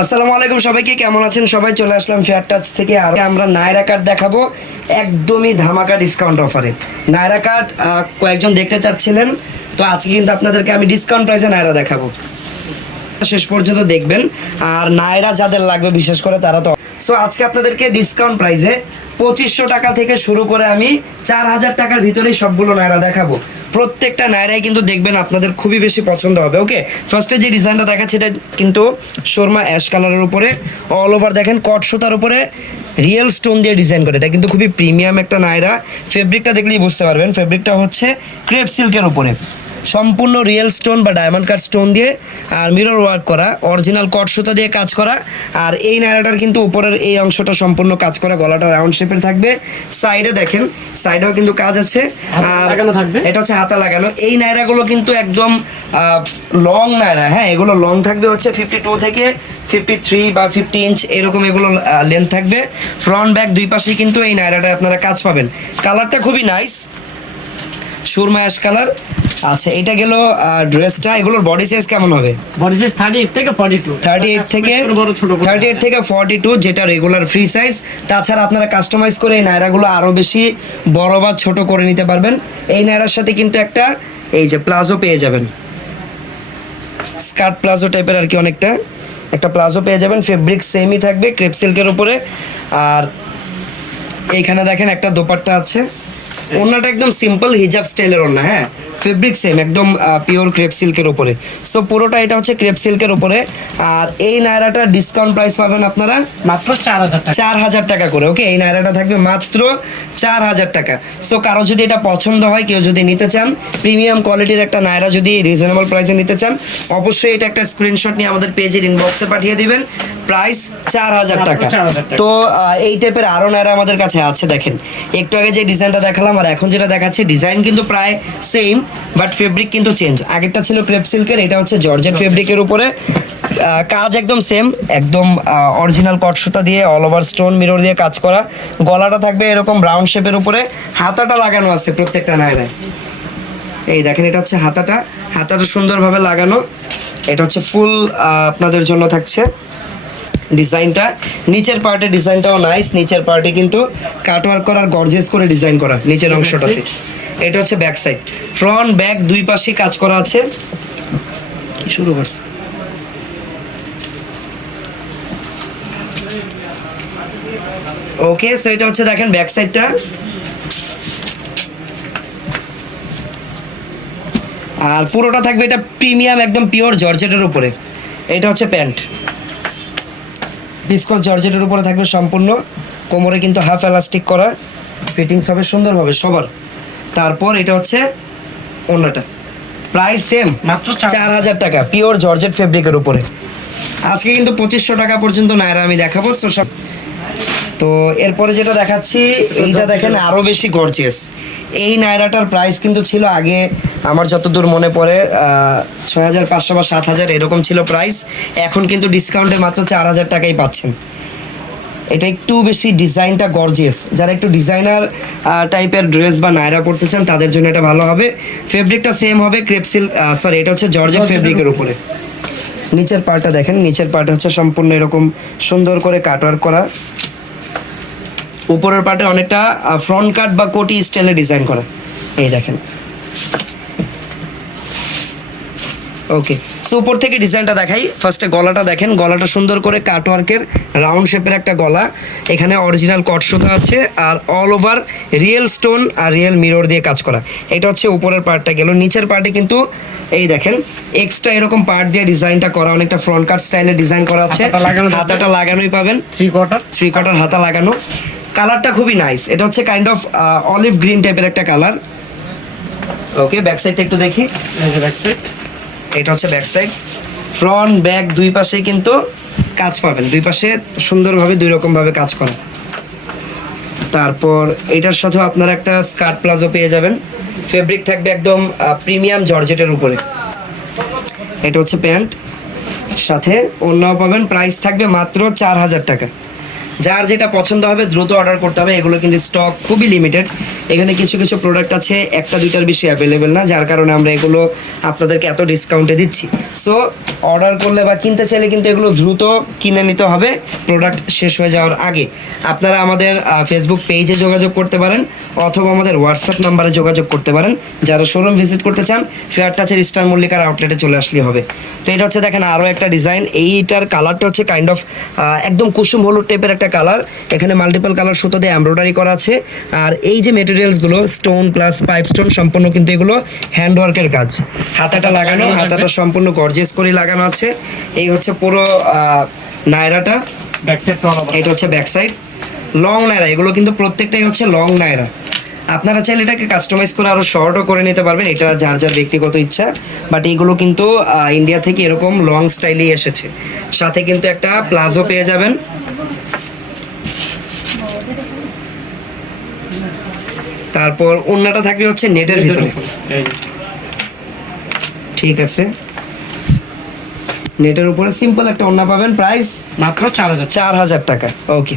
আসসালামু আলাইকুম সবাইকে, কেমন আছেন সবাই? চলে আসলাম ফেয়ার টাচ থেকে। আর আমরা নায়রা কাট দেখাবো একদমই ধামাকা ডিসকাউন্ট অফারে। নায়রা কাট কয়েকজন দেখতে চাচ্ছিলেন, তো আজকে কিন্তু আপনাদেরকে আমি ডিসকাউন্ট প্রাইসে নায়রা দেখাবো, শেষ পর্যন্ত দেখবেন। আর নায়রা যাদের লাগবে বিশেষ করে তারা তো সো আজকে আপনাদেরকে ডিসকাউন্ট প্রাইসে 2500 টাকা থেকে শুরু করে আমি 4000 টাকার ভিতরেই সবগুলো নায়রা দেখাবো। প্রত্যেকটা নায়রাই কিন্তু দেখবেন আপনাদের খুবই বেশি পছন্দ হবে। ওকে, ফার্স্টে যে ডিজাইনটা দেখাচ্ছে এটা কিন্তু শর্মা অ্যাশ কালারের উপরে অল ওভার দেখেন কট সুতার উপরে রিয়েল স্টোন দিয়ে ডিজাইন করে। এটা কিন্তু খুবই প্রিমিয়াম একটা নায়রা। ফেব্রিকটা দেখলেই বুঝতে পারবেন, ফেব্রিকটা হচ্ছে ক্রেপ সিল্কের উপরে সম্পূর্ণ রিয়েল স্টোন বা ডায়মন্ড কাট স্টোন দিয়ে আর মিরর ওয়ার্ক করা, অরিজিনাল কট সুতা দিয়ে কাজ করা। আর এই নায়রাটার কিন্তু উপরের এই অংশটা সম্পূর্ণ কাজ করা, গলাটা রাউন্ড শেপের থাকবে। সাইডে দেখেন, সাইডেও কিন্তু কাজ আছে, আর এটা হচ্ছে হাতা লাগানো। এই নায়রাগুলো কিন্তু একদম লং নায়রা, হ্যাঁ এগুলো লং থাকবে হচ্ছে 52 থেকে 53 বা 50 ইঞ্চ এরকম এগুলো লেন্থ থাকবে। ফ্রন্ট ব্যাক দুই পাশেই কিন্তু এই নায়রাটা আপনারা কাজ পাবেন। কালারটা খুবই নাইস, সুরমা অ্যাশ কালার। আচ্ছা, এটা গেল ড্রেসটা। এগুলোর বডি সাইজ কেমন হবে? বডি সাইজ 38 থেকে 42, 38 থেকে 42, যেটা রেগুলার ফ্রি সাইজ। তাছাড়া আপনারা কাস্টমাইজ করে এই নায়রাগুলো আরও বেশি বড় বা ছোট করে নিতে পারবেন। এই নায়রার সাথে কিন্তু একটা এই যে প্লাজো পেয়ে যাবেন, স্কার্ট প্লাজো টাইপের আর কি, অনেকটা একটা প্লাজো পেয়ে যাবেন। ফেব্রিক সেমই থাকবে ক্রেপ সিল্কের উপরে। আর এইখানে দেখেন একটা দোপাট্টা আছে, ওড়নাটা একদম সিম্পল হিজাব স্টাইলের ওড়না, হ্যাঁ ফেব্রিক সেম একদম পিওর ক্রেপ সিল্কের উপরে। সো পুরোটা এটা হচ্ছে ক্রেপ সিল্কের উপরে। আর এই নায়রাটা ডিসকাউন্ট প্রাইস পাবেন আপনারা মাত্র 4000 টাকা করে। ওকে, এই নায়রাটা থাকবে মাত্র 4000 টাকা। সো কারো যদি এটা পছন্দ হয়, কেউ যদি নিতে চান প্রিমিয়াম কোয়ালিটির একটা নায়রা যদি রিজনেবল প্রাইসে নিতে চান, অবশ্যই এটা একটা স্ক্রিনশট নিয়ে আমাদের পেজের ইনবক্সে পাঠিয়ে দিবেন। প্রাইস 4000 টাকা। তো এই টাইপের আরও নায়রা আমাদের কাছে আছে। দেখেন একটু আগে যে ডিজাইনটা দেখালাম আর এখন যেটা দেখাচ্ছে, ডিজাইন কিন্তু প্রায় সেম, বাট ফেব্রিক কিন্তু চেঞ্জ। আগেরটা ছিল ক্রেপ সিল্কের, এটা হচ্ছে জর্জেট ফেব্রিকের উপরে। কাজ একদম সেম, একদম অরিজিনাল কট সুতা দিয়ে অল ওভার স্টোন মিরর দিয়ে কাজ করা। গলাটা থাকবে এরকম ব্রাউন শেপের উপরে, হাতাটা লাগানো আছে প্রত্যেকটা নায়রায়। এই দেখেন, এটা হচ্ছে হাতাটা সুন্দরভাবে লাগানো। এটা হচ্ছে ফুল আপনাদের জন্য থাকছে ডিজাইনটা। নিচের পার্টে ডিজাইনটাও নাইস, নিচের পার্টে কিন্তু কাটওয়ার্ক করার গর্জিয়াস করে ডিজাইন করা নিচের অংশটাতে। এটা হচ্ছে ব্যাক সাইড, ফ্রন্ট ব্যাক দুই পাশেই কাজ করা আছে। কি শুরু করছে? ওকে, সো এটা হচ্ছে দেখেন ব্যাক সাইডটা। আর পুরোটা থাকবে এটা প্রিমিয়াম একদম পিওর জর্জেটের উপরে। এটা হচ্ছে প্যান্ট, বিস্কট জর্জেটের উপরে থাকবে সম্পূর্ণ। কোমরে কিন্তু হাফ এলাস্টিক করা, ফিটিংস হবে সুন্দরভাবে সবার। তারপর এটা হচ্ছে ওড়নাটা, প্রাইস সেম মাত্র 4000 টাকা, পিওর জর্জেট ফেব্রিকের উপরে। আজকে কিন্তু 2500 টাকা পর্যন্ত নায়রা আমি দেখাবো। তো এরপরে যেটা দেখাচ্ছি, এইটা দেখেন আরও বেশি গর্জিয়াস। এই নায়রাটার প্রাইস কিন্তু ছিল আগে আমার যতদূর মনে পড়ে 6500 বা 7000 এরকম ছিল প্রাইস। এখন কিন্তু ডিসকাউন্টে মাত্র 4000 টাকাই পাচ্ছেন। এটা একটু বেশি ডিজাইনটা গর্জিয়াস, যারা একটু ডিজাইনার টাইপের ড্রেস বা নায়রা পড়তে চান তাদের জন্য এটা ভালো হবে। ফেব্রিকটা সেম হবে ক্রেপ সিল্ক, সরি এটা হচ্ছে জর্জেট ফেব্রিকের উপরে। নিচের পার্টটা দেখেন, নিচের পার্টটা হচ্ছে সম্পূর্ণ এরকম সুন্দর করে কাটওয়ার্ক করা। উপরের পার্টে অনেকটা ফ্রন্ট কাট বা কোটি স্টাইলে ডিজাইন করা, এই দেখেন। ওকে, সো উপর থেকে ডিজাইনটা দেখাই। ফার্স্টে গলাটা দেখেন, গলাটা সুন্দর করে কাটওয়ার্কের রাউন্ড শেপের একটা গলা। এখানে অরিজিনাল কট সুতা আছে আর অল ওভার রিয়েল স্টোন আর রিয়েল মিরর দিয়ে কাজ করা। এটা হচ্ছে উপরের পার্টটা গেল। নিচের পার্টে কিন্তু এই দেখেন এক্সট্রা এরকম পার্ট দিয়ে ডিজাইনটা করা, অনেকটা ফ্রন্ট কাট স্টাইলে ডিজাইন করা আছে। হাতাটা লাগানোই পাবেন, থ্রি কোয়ার্টার হাতা লাগানো। কালারটা খুবই নাইস, এটা হচ্ছে কাইন্ড অফ অলিভ গ্রিন টাইপের একটা কালার। ওকে, ব্যাক সাইডটা একটু দেখি। এটা হচ্ছে ব্যাক সাইড, ফ্রন্ট ব্যাক দুই পাশে কিন্তু কাজ পাবেন, দুই পাশে সুন্দরভাবে দুই রকমভাবে কাজ করা। তারপর এটার সাথেও আপনারা একটা স্কার্ট প্লাজো পেয়ে যাবেন। ফেব্রিক থাকবে একদম প্রিমিয়াম জর্জেটের উপরে। এটা হচ্ছে প্যান্ট, সাথে ওড়নাও পাবেন। প্রাইস থাকবে মাত্র 4000 টাকা। যার যেটা পছন্দ হবে দ্রুত অর্ডার করতে হবে, এগুলো কিন্তু স্টক খুবই লিমিটেড। এখানে কিছু কিছু প্রোডাক্ট আছে একটা দুইটার বেশি অ্যাভেলেবেল না, যার কারণে আমরা এগুলো আপনাদেরকে এত ডিসকাউন্টে দিচ্ছি। সো অর্ডার করলে বা কিনতে চাইলে কিন্তু এগুলো দ্রুত কিনে নিতে হবে প্রোডাক্ট শেষ হয়ে যাওয়ার আগে। আপনারা আমাদের ফেসবুক পেজে যোগাযোগ করতে পারেন অথবা আমাদের হোয়াটসঅ্যাপ নাম্বারে যোগাযোগ করতে পারেন। যারা শোরুম ভিজিট করতে চান ফেয়ার টাচের স্টার মল্লিকার আউটলেটে চলে আসলেই হবে। তো এটা হচ্ছে দেখেন আরও একটা ডিজাইন, এইটার কালারটা হচ্ছে কাইন্ড অফ একদম কুসুম হলুদ টাইপের একটা কালার। এখানে মাল্টিপল কালার সুতো দিয়ে এমব্রয়ডারি করা আছে। আর এই যে মেটেরিয়ালসগুলো স্টোন প্লাস পাইপ স্টোন সম্পূর্ণ কিন্তু এগুলো হ্যান্ডওয়ার্কের কাজ। হাতাটা লাগানো, হাতাটা সম্পূর্ণ গর্জিয়াস করে লাগানো আছে। এই হচ্ছে পুরো নায়রাটা, ব্যাক সাইড এটা হচ্ছে ব্যাক সাইড লং নায়রা। এগুলো কিন্তু প্রত্যেকটাই হচ্ছে লং নায়রা। আপনারা চাইলে এটাকে কাস্টমাইজ করে আরও শর্টও করে নিতে পারবেন, এটা যার যার ব্যক্তিগত ইচ্ছা। বাট এইগুলো কিন্তু ইন্ডিয়া থেকে এরকম লং স্টাইলেই এসেছে। সাথে কিন্তু একটা প্লাজো পেয়ে যাবেন। তারপর ওড়নাটা থাকবে হচ্ছে নেটের ভিতরে, ঠিক আছে। নেটের উপরে সিম্পল একটা ওড়না পাবেন, প্রাইস মাত্র 4000। 4000 টাকা। ওকে,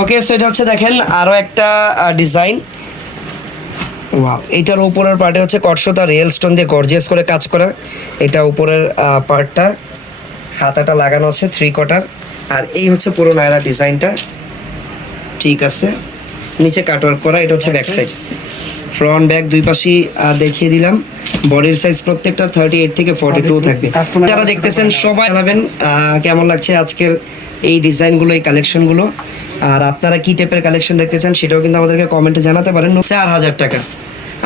ওকে। সো এটা হচ্ছে দেখেন আরও একটা ডিজাইন। ওয়াও, এটার উপরের পার্টে হচ্ছে কটসতা রিয়েল স্টোন দিয়ে গর্জিয়াস করে কাজ করা। এটা উপরের পার্টটা, হাতাটা লাগানো আছে 3/4। আর এই হচ্ছে পুরো নায়রা ডিজাইনটা, ঠিক আছে। নিচে কাটওয়ার্ক করা, এটা হচ্ছে ব্যাক সাইড। ফ্রন্ট ব্যাক দুই পাশেই দেখিয়ে দিলাম। বডির সাইজ প্রত্যেকটা 38 থেকে 42 থাকবে। যারা দেখতেছেন সবাই জানাবেন কেমন লাগছে আজকের এই ডিজাইনগুলো, এই কালেকশনগুলো। আর আপনারা কি টাইপের কালেকশন দেখতে চান সেটাও কিন্তু আমাদেরকে কমেন্টে জানাতে পারেন। 4000 টাকা।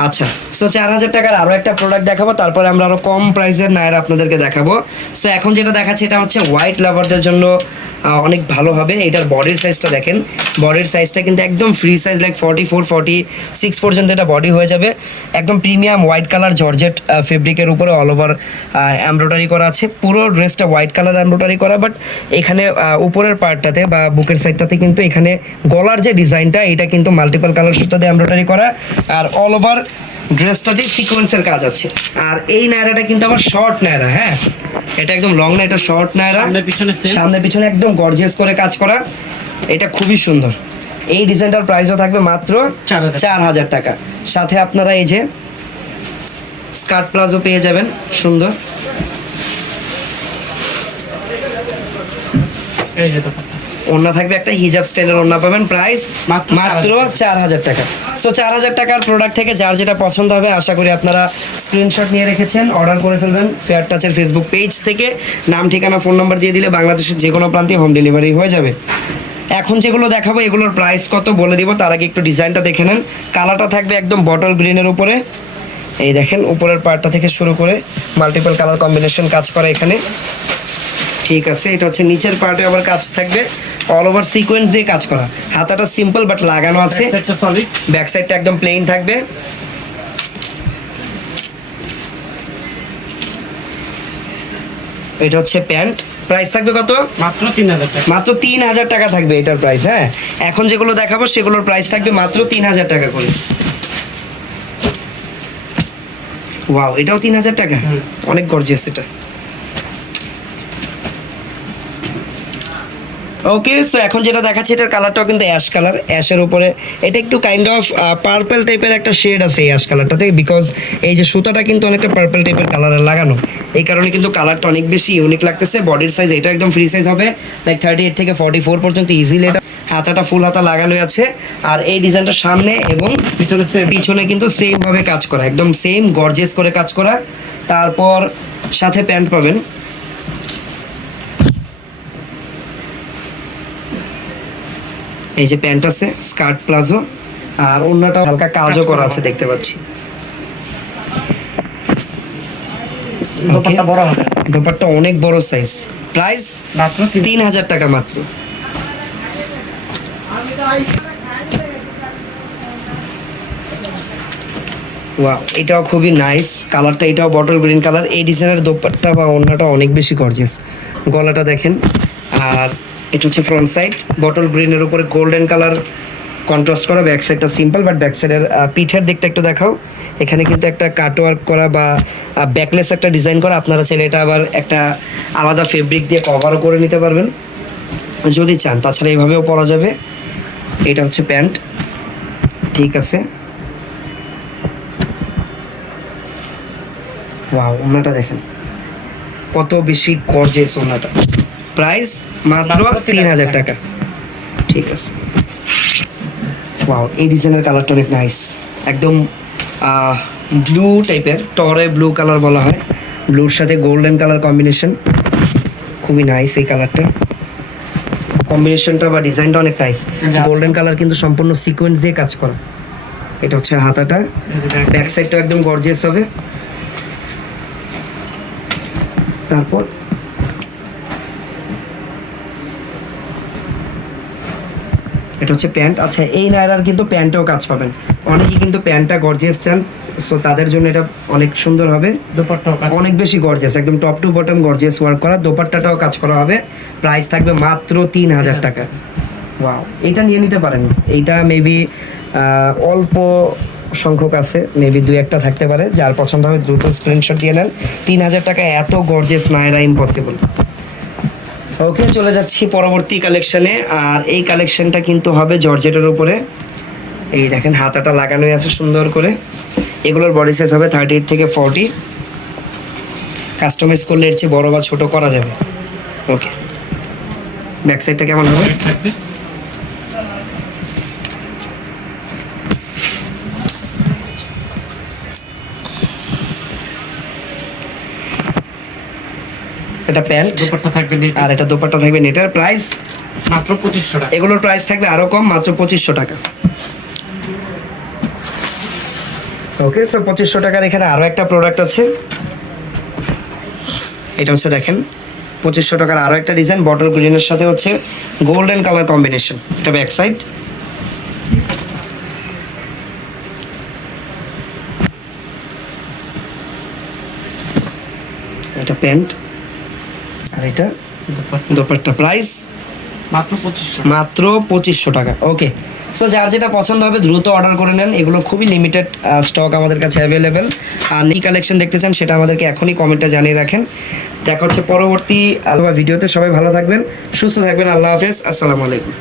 আচ্ছা, সো 4000 টাকার আরও একটা প্রোডাক্ট দেখাবো, তারপরে আমরা আরও কম প্রাইসের নায়রা আপনাদেরকে দেখাবো। সো এখন যেটা দেখাচ্ছে এটা হচ্ছে হোয়াইট লাভারদের জন্য অনেক ভালো হবে। এটার বডির সাইজটা দেখেন, বডির সাইজটা কিন্তু একদম ফ্রি সাইজ, লাইক 44 46 পর্যন্ত এটা বডি হয়ে যাবে। একদম প্রিমিয়াম হোয়াইট কালার জর্জেট ফেব্রিকের উপরে অল ওভার এমব্রয়ডারি করা আছে। পুরো ড্রেসটা হোয়াইট কালার এমব্রয়ডারি করা, বাট এখানে উপরের পার্টটাতে বা বুকের সাইডটাতে কিন্তু এখানে গলার যে ডিজাইনটা এটা কিন্তু মাল্টিপল কালার সুতো দিয়ে এমব্রয়ডারি করা। আর অল ওভার ড্রেসটাতে সিকোয়েন্সের কাজ আছে। আর এই নায়রাটা কিন্তু আবার শর্ট নায়রা, হ্যাঁ, এটা একদম লং না, এটা শর্ট নায়রা। সামনে পিছনে একদম গর্জিয়াস করে কাজ করা, এটা খুবই সুন্দর। এই ডিজাইনটার প্রাইসও থাকবে মাত্র 4000 টাকা। সাথে আপনারা এই যে স্কার্ট প্লাজো পেয়ে যাবেন সুন্দর। এই যে তো ওড়না থাকবে একটা হিজাব স্টাইলের ওড়না পাবেন, প্রাইস মাত্র 4000 টাকা। সো 4000 টাকার প্রোডাক্ট থেকে যার যেটা পছন্দ হবে আশা করি আপনারা স্ক্রিনশট নিয়ে রেখেছেন, অর্ডার করে ফেলবেন ফেয়ার টাচের ফেসবুক পেজ থেকে। নাম, ঠিকানা, ফোন নাম্বার দিয়ে দিলে বাংলাদেশের যে কোনো প্রান্তে হোম ডেলিভারি হয়ে যাবে। এখন যেগুলো দেখাবো এগুলোর প্রাইস কত বলে দিব, তার আগে একটু ডিজাইনটা দেখে নেন। কালারটা থাকবে একদম বটল গ্রিনের উপরে। এই দেখেন উপরের পার্টটা থেকে শুরু করে মাল্টিপল কালার কম্বিনেশন কাজ করা এখানে, ঠিক আছে। এটা হচ্ছে নিচের পার্টে আবার কাজ থাকবে অল ওভার সিকোয়েন্স দিয়ে কাজ করা। হাতাটা সিম্পল বাট লাগানো আছে। ব্যাক সাইডটা একদম প্লেন থাকবে। এটা হচ্ছে প্যান্ট, প্রাইস থাকবে কত? মাত্র 3000 টাকা। মাত্র 3000 টাকা থাকবে এটার প্রাইস। হ্যাঁ, এখন যেগুলো দেখাবো সেগুলোর প্রাইস থাকবে মাত্র 3000 টাকা করে। ওয়াও, এটাও 3000 টাকা, অনেক গর্জিয়াস এটা। ওকে, সো এখন যেটা দেখাচ্ছে এটার কালারটাও কিন্তু অ্যাশ কালার, অ্যাশের উপরে এটা একটু কাইন্ড অফ পার্পল টাইপের একটা শেড আছে এই অ্যাশ কালারটাতে, বিকজ এই যে সুতাটা কিন্তু অনেকটা পার্পল টাইপের কালারের লাগানো, এই কারণে কিন্তু কালারটা অনেক বেশি ইউনিক লাগতেছে। বডির সাইজ এটা একদম ফ্রি সাইজ হবে, লাইক 38 থেকে 44 পর্যন্ত ইজিলি। এটা হাতাটা ফুল হাতা লাগানো আছে। আর এই ডিজাইনটা সামনে এবং পিছনে কিন্তু সেম ভাবে কাজ করা, একদম সেম গর্জিয়াস করে কাজ করা। তারপর সাথে প্যান্ট পাবেন, এই যে প্যান্ট আছে, স্কার্ট প্লাজো, আর অন্যটা হালকা কাজও করা আছে দেখতে পাচ্ছি। দোপাট্টা অনেক বড় সাইজ, প্রাইস মাত্র 3000 টাকা মাত্র। ওয়াও, এটাও খুবই নাইস কালারটা, এটাও বটল গ্রিন কালার। এই ডিজাইনের দোপাট্টা বা ওড়নাটা অনেক বেশি গর্জিয়াস। গলাটা দেখেন। আর এটা হচ্ছে ফ্রন্ট সাইড, বটল গ্রিনের উপরে গোল্ডেন কালার কন্ট্রাস্ট করা, ব্যাক সাইডটা সিম্পল, বাট ব্যাক সাইডের পিঠের দিকটা একটু দেখাও। এখানে কিন্তু একটা কাটওয়ার্ক করা বা ব্যাকলেস একটা ডিজাইন করা, আপনারা চাইলে এটা আবার একটা আলাদা ফেব্রিক দিয়ে কভারও করে নিতে পারবেন যদি চান। তাছাড়া এইভাবেও পরা যাবে। এটা হচ্ছে প্যান্ট, ঠিক আছে। ওয়াও, ওনাটা দেখেন কত বেশি গর্জিয়াস ওনাটা। প্রাইস মাত্র 3000 টাকা, ঠিক আছে। ওয়াও, এই ডিজাইনের কালারটা অনেক নাইস, একদম ব্লু টাইপের, টরে ব্লু কালার বলা হয়, ব্লুর সাথে গোল্ডেন কালার কম্বিনেশন, খুবই নাইস এই কালারটা। কম্বিনেশনটা বা ডিজাইনটা অনেক নাইস। গোল্ডেন কালার কিন্তু সম্পূর্ণ সিকোয়েন্স দিয়ে কাজ করা। এটা হচ্ছে হাতাটা, ব্যাক সাইডটা একদম গর্জিয়াস হবে। তারপর এটা হচ্ছে প্যান্ট। আচ্ছা, এই নায়রার কিন্তু প্যান্টেও কাজ পাবেন। অনেকেই কিন্তু প্যান্টটা গর্জিয়াস চান, সো তাদের জন্য এটা অনেক সুন্দর হবে। দুপাট্টাও কাজ অনেক বেশি গর্জিয়াস, একদম top to bottom gorgeous work করা। দোপাট্টাটাও কাজ করা হবে। প্রাইস থাকবে মাত্র 3000 টাকা। ওয়াও, এইটা নিয়ে নিতে পারেন। এইটা মেবি অল্প সংখ্যক আছে, মেবি 2-1টা থাকতে পারে। যার পছন্দ হবে দ্রুত স্ক্রিনশট দিয়ে নেন। 3000 টাকা এত গর্জিয়াস নায়রা ইম্পসিবল। ওকে, চলে যাচ্ছি পরবর্তী কালেকশনে। আর এই কালেকশনটা কিন্তু হবে জর্জেটের উপরে। এই দেখেন হাতাটা লাগানোই আছে সুন্দর করে। এগুলোর বডি সাইজ হবে 38 থেকে 40। কাস্টমাইজ করলে এর চেয়ে বড় বা ছোট করা যাবে। ওকে, ব্যাক সাইডটা কেমন হবে? থাকবে। এটা প্যান্ট, দুপাট্টা থাকবে নেট, আর এটা দোপাট্টা থাকবে নেটের। প্রাইস মাত্র 2500 টাকা। এগুলোর প্রাইস থাকবে আরো কম, মাত্র 2500 টাকা। ওকে, সো 2500 টাকার এখানে আরো একটা প্রোডাক্ট আছে। এটা হচ্ছে দেখেন 2500 টাকার আরো একটা ডিজাইন, বটল গ্রিনের সাথে হচ্ছে গোল্ডেন কালার কম্বিনেশন। এটা ব্যাক সাইড, এটা প্যান্ট, আর এটা দুপাট্টা দোপাট্টা। প্রাইস মাত্র 2500 মাত্র 2500 টাকা। ওকে, সো যার যেটা পছন্দ হবে দ্রুত অর্ডার করে নেন। এগুলো খুবই লিমিটেড স্টক আমাদের কাছে অ্যাভেলেবেল। আর কি কালেকশন দেখতে চান সেটা আমাদেরকে এখনই কমেন্টে জানিয়ে রাখেন। দেখা হচ্ছে পরবর্তী ভিডিওতে। সবাই ভালো থাকবেন, সুস্থ থাকবেন। আল্লাহ হাফেজ, আসসালামু আলাইকুম।